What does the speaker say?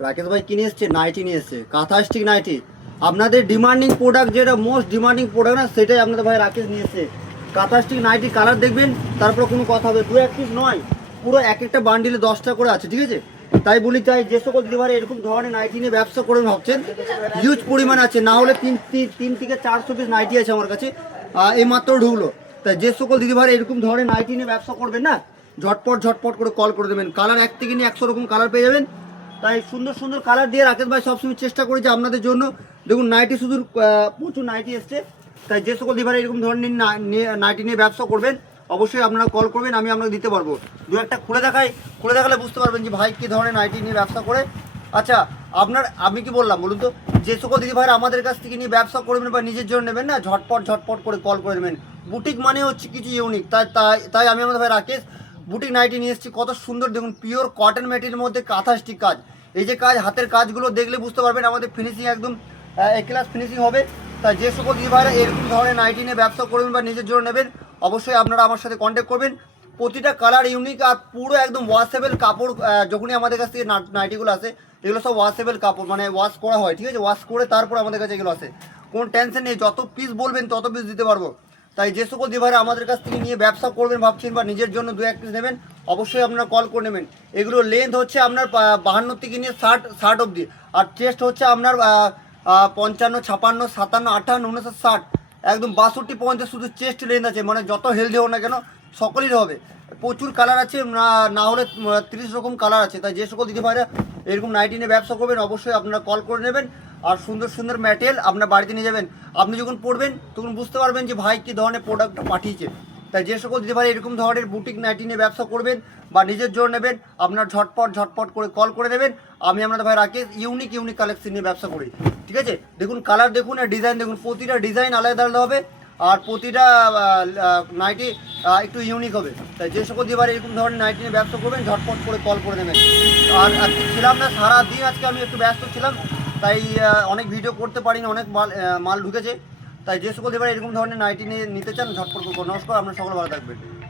রাকেশ ভাই কিনে এসছে নাইটি নিয়ে এসছে, কাঁথা স্টিক নাইটি। আপনাদের ডিমান্ডিং প্রোডাক্ট, যেটা মোস্ট ডিমান্ডিং প্রোডাক্ট না, সেটাই আপনাদের ভাই রাকেশ নিয়ে এসছে। কাঁথা স্টিক নাইটি কালার দেখবেন, তারপর কোনো কথা হবে। দু এক পিস নয়, পুরো এক একটা বান্ডিলে 10টা করে আছে, ঠিক আছে? তাই বলি, চাই যে সকল দিদি ভাই এরকম ধরনের নাইটি নিয়ে ব্যবসা করবেন ভাবছেন, হিউজ পরিমাণ আছে। না হলে তিন থেকে 400 পিস নাইটি আছে আমার কাছে, এই মাত্র ঢুকলো। তাই যে সকল দিদি ভাই এরকম ধরনের নাইটি নিয়ে ব্যবসা করবেন না, ঝটপট ঝটপট করে কল করে দেবেন। কালার এক থেকে নিয়ে 100 রকম কালার পেয়ে যাবেন। তাই সুন্দর সুন্দর কালার দিয়ে রাকেশ ভাই সবসময় চেষ্টা করি যে আপনাদের জন্য। দেখুন নাইটি শুধু প্রচুর নাইটি এসছে। তাই যে সকল দিদি ভাই এরকম ধরনের নাইটি নিয়ে ব্যবসা করবেন, অবশ্যই আপনারা কল করবেন, আমি আপনাকে দিতে পারবো। দু একটা খুলে দেখালে বুঝতে পারবেন যে ভাই কী ধরনের নাইটি নিয়ে ব্যবসা করে। আচ্ছা, আমি কি বললাম বলুন তো? যে সকল দিদি ভাইরা আমাদের কাছ থেকে নিয়ে ব্যবসা করবেন বা নিজের জন্য নেবেন না, ঝটপট ঝটপট করে কল করে নেবেন। বুটিক মানে হচ্ছে কিছু ইউনিক। তাই আমি আমাদের ভাই রাকেশ বুটিক নাইটি নিয়ে এসেছি। কত সুন্দর দেখুন, পিওর কটন ম্যাটেরিয়ালের মধ্যে কাঁথা স্টিক কাজ। এই যে কাজ, হাতের কাজগুলো দেখলে বুঝতে পারবেন আমাদের ফিনিশিং একদম এ ক্লাস ফিনিশিং হবে। তাই যে সকল দিদি ভাইরা এরকম ধরনের নাইটি নিয়ে ব্যবসা করবেন বা নিজের জন্য নেবেন, অবশ্যই আপনারা আমার সাথে কন্ট্যাক্ট করবেন। প্রতিটা কালার ইউনিক আর পুরো একদম ওয়াশেবল কাপড়। যখনই আমাদের কাছ থেকে নাইটিগুলো আসে, এগুলো সব ওয়াশেবল কাপড়, মানে ওয়াশ করা হয়, ঠিক আছে? ওয়াশ করে তারপর আমাদের কাছে এগুলো আসে। কোনো টেনশন নেই, যত পিস বলবেন তত পিস দিতে পারবো। তাই যে সকল দিভাইরা আমাদের কাছ থেকে নিয়ে ব্যবসা করবেন ভাবছেন বা নিজের জন্য দু এক পিস নেবেন, অবশ্যই আপনারা কল করে নেবেন। এগুলোর লেন্থ হচ্ছে আপনার 52 থেকে নিয়ে 60 অবধি, আর চেস্ট হচ্ছে আপনার 55, 56, 57, 58, 59, 60, একদম 62 পর্যন্ত শুধু চেস্ট লেন্থ আছে। মানে যত হেলদি হোক না কেন, সকলেরই হবে। প্রচুর কালার আছে, না হলে 30 রকম কালার আছে। তাই যে সকল দিদি ভাইরা এরকম নাইটি নিয়ে ব্যবসা করবেন, অবশ্যই আপনারা কল করে নেবেন। আর সুন্দর সুন্দর ম্যাটেরিয়াল আপনার বাড়িতে নিয়ে যাবেন। আপনি যখন পড়বেন তখন বুঝতে পারবেন যে ভাই কী ধরনের প্রোডাক্টটা পাঠিয়েছে। তাই যে সকল দিদি ভাই এরকম ধরনের বুটিক নাইটি নিয়ে ব্যবসা করবেন বা নিজের জন্য নেবেন, আপনার ঝটপট করে কল করে দেবেন। আমি আপনাদের ভাই রাকেশ ইউনিক কালেকশন নিয়ে ব্যবসা করি, ঠিক আছে? দেখুন কালার দেখুন আর ডিজাইন দেখুন, প্রতিটা ডিজাইন আলাদা আলাদা হবে আর প্রতিটা নাইটি একটু ইউনিক হবে। তাই যে সকল দিবার এরকম ধরনের নাইটি নিয়ে ব্যবসা করবেন, ঝটপট করে কল করে নেবেন। আর আজকে ছিলাম না সারাদিন, আজকে আমি একটু ব্যস্ত ছিলাম, তাই অনেক ভিডিও করতে পারিনি, অনেক মাল ঢুকেছে। তাই যে সকল দিবার এরকম ধরনের নাইটি নিয়ে নিতে চান, ঝটপট করুন। নমস্কার, আপনার সকল ভালো থাকবেন।